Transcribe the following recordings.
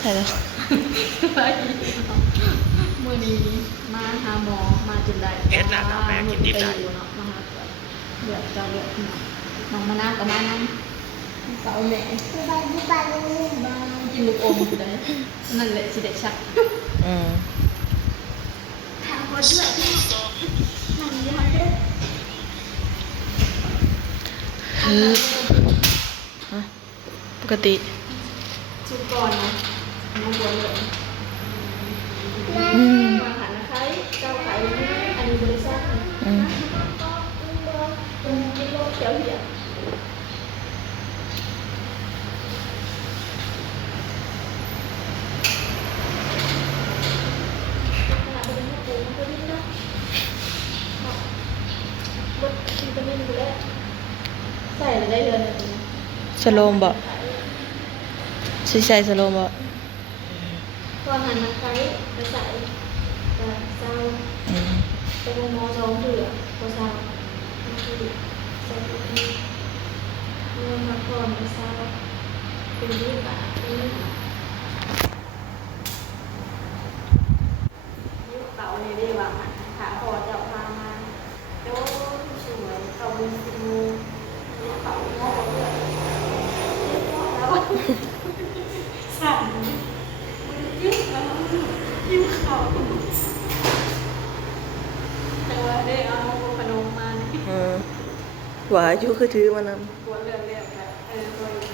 ใช่แล้วไปมื้อนี้มาหาหมอมาจนได้เอ็ดน่ะแม่กินดิบได้ อยู่เนาะมาหาเลือดเจ้าเลือดน้องมะนาวกับมานั้นเก่าแม่บายกินลูกอมอยู่ได้นั่นแหละสิได้ชัก อืม ทางคนด้วยที่มันมีมันด้วย คือฮะปกติ ชุดก่อนนะน้องบัวเลย อืม มาหันนะใครเจ้าขายอันนี้บริษัท อืม เป็นกิโลเขียวเหี่ยวใส่ได้เดือนนึง สโลมบ่สิใส่สโลมบ่ พอหันนะใครจะใส่จะเศร้า อืม จะมอสองเถื่อพอเศร้าใส่ถุงเมื่อมาก่อนเศร้าเป็นรูปแบบนี้ยุคเก่าเนี่ยได้ว่าขาคอจะพามาโจ้สวยเก่าบุญสิมูยุคเก่างอกเลยแล้วสั่นมันยึดแล้วยิ้มเขาแต่ว่าได้เอาขนมมา อืมหวาอยู่คือถือมานำ กลัวเรื่องเรียกแบบตัวนี้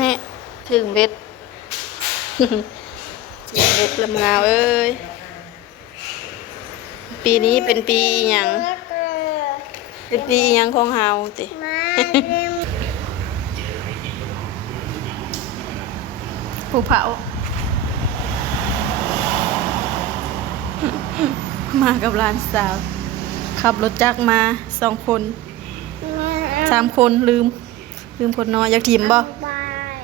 นี่ถึงเบ็ด ถึงเบ็ดลำงาวเอ้ยปีนี้เป็นปีหยังเป็นปีหยังของเฮาติ ผู้เผา มากับหลานสาวขับรถจักรมา2 คน 3 คนลืมคนน้อยอยากถิ่มบ่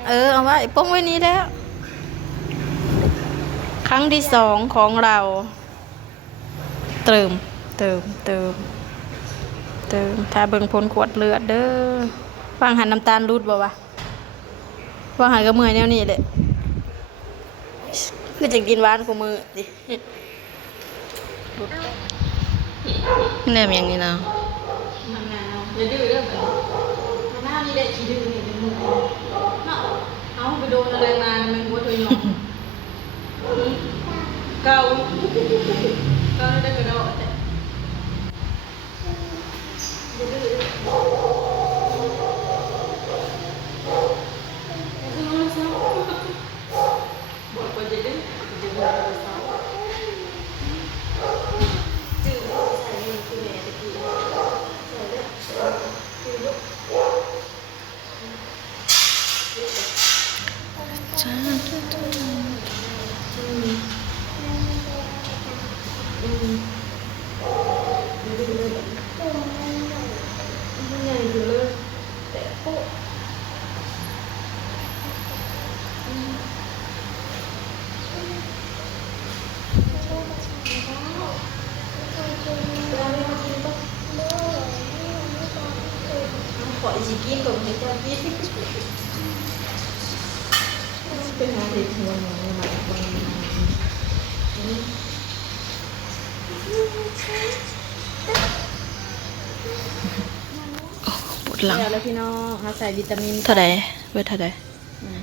เอาไว้ป้องไว้นี้แล้ว ครั้งที่2ของเรา เติมถ้าเบิ่งผลขวดเลือดเด้อฟังหันน้ำตาลรูดบ่วะฟังหันก็เมื่อยแนวนี้แหละคือจะกินหวานกว่ามือดิแนมอย่างนี้นะ มันนาวอย่าดื้อเรื่องแบบมันหน้านี่ได้ขี้ดื้อนี่เป็นมือเนาะเอาไปโดนอะไรมามันบัวตัวยองเก่าได้กระโดดแต่อย่าดื้อบอกว่าจะดื้อจะดื้อเศร้าจืดใส่มือคือแม่ตะกี้ใส่เลยคือยุก มันใหญ่อยู่เลยแต่ปุ๊บเราไม่มากินปะขออีกกินก่อนให้เจ้ากินไปหาเด็กหัวหนูมาวันนี้ ปวดหลัง แล้วพี่น้องเขาใส่วิตามิน เท่าใดเบิดเท่าใด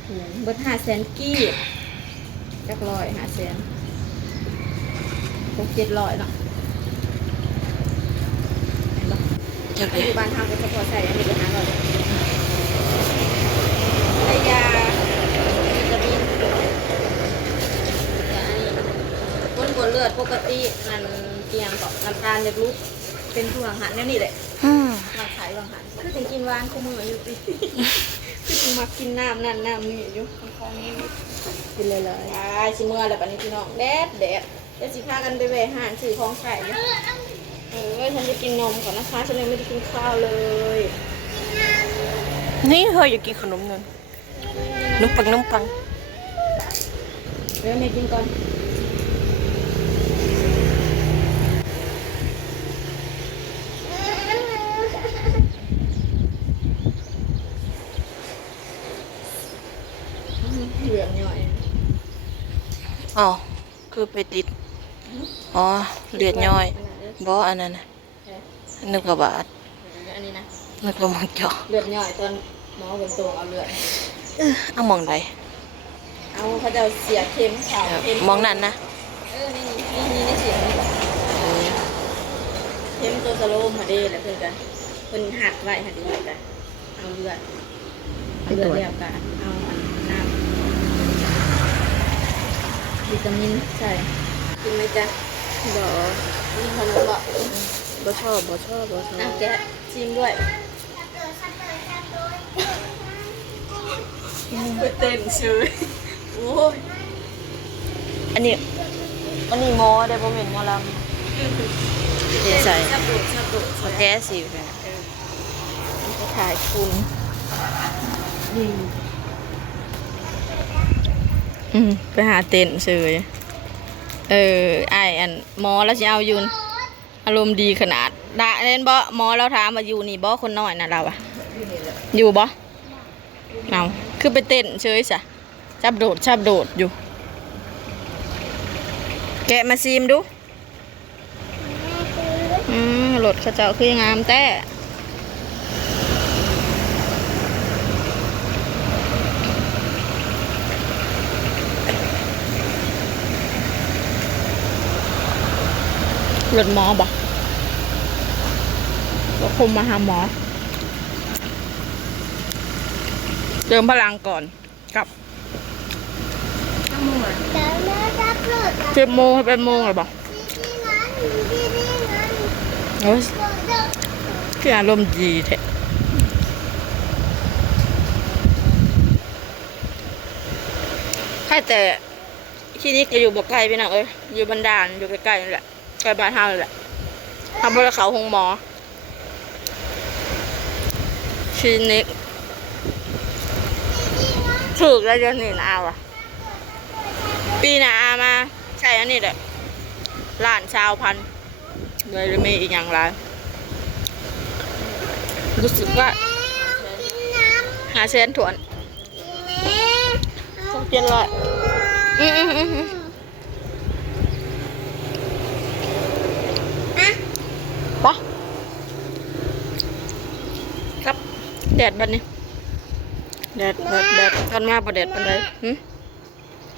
ถุงเบิด500,000กีบจัก100 500,000 6-700เนาะ จัก ปั เล จ ย จุบันทำเป็นเฉพาะใส่อันนี้ไปหาก่อนเลยไอยาวิตามินยาอันนี้ก้นบนเลือดปกตินั่นเตียงกับน้ำตาลจะลุกเป็นผู้หังหันแนวนี่แหละ อืม หลักขายบางหันคือถึงกินหวานคู่มืออยู่ติ คือถึงมากินน้ำนั่นน้ำนี่อยู่ข้างๆนี้กินเลยเลยชิเมื่อแล้วปันนี้พี่น้องแดดจะสิพากันไปแวะหานซื้อของใส่อยู่ฉันจะกินนมก่อนนะคะฉันยังไม่ได้กินข้าวเลย นี่เธออยากกินขนมเงินนุ่มปัง เดี๋ยวแม่กินก่อนเหลืองหน่อย อ๋อคือไปติดอ๋อเลือดย่อยบ่อันนั้นน่ะนึกว่าบาด อันนี้นะ นึกว่ามังเจาะ เลือดหน่อยตอนหมอเป็นตัวเอาเลือด เอามองใด เอาเขาจะเสียเข็มขาวเข็ม มองนั่นนะ นี่ได้เสียงนี่เข็มตัวสโลมมาดีแหละเพื่อนกันเพื่อนหัดไว้หัดดีกันเอาเลือดเรียบกันเอาน้ำวิตามินใส่กินไหมจ๊ะบ่มีขนมบ่ชอบอ่ะแกะชิมด้วยไปเต้นชื่อโอ้ย อันนี้หมอได้บ่แม่นหมอลำเดี๋ยวใส่ ชอบดู มาแก้สิวเนี่ย ถ่ายคุณไปหาเต้นเฉยไออันหมอแล้วจะเอาอยู่อารมณ์ดีขนาดด่าเล่นบ่หมอเราถามมาอยู่นี่บ่คนน้อยนะเราอะอยู่บ่เอาคือไปเต้นเฉยสะชับโดดอยู่ แกะมาซีมดูรถเขาเจ้าคืองามแต่รถหมอบ่ก็คุมมาหาหมอเติมพลังก่อนกับ10 โมงให้เป็นโมงหรือเปล่าโอ้ยคืออารมณ์ดีแท้ใช่แต่ที่นี่ก็อยู่บ่ไกลพี่น้องเอ้ยอยู่บันดาลอยู่ใกล้ๆนี่แหละใกล้บ้านเฮานี่แหละทำบริเขาหงหมอคลินิกถูกแล้วเดือนนี้นะเอาอะปีหน้าอามาใช่อันนี้แหละล้านชาวพันเลยมีอีกอย่างไรรู้สึกว่า500,000 ถ้วนต้องเปลี่ยนเลยปะครับแดดบัดนี้แดดตอนมาประแดดปันเลย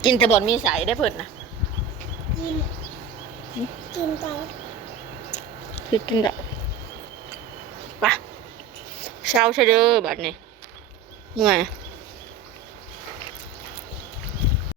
กินแต่บอนมีใสได้เพิ่นนะกินไปกินได้ปะเช้าเช้าเด้อบัดนี้เมื่อย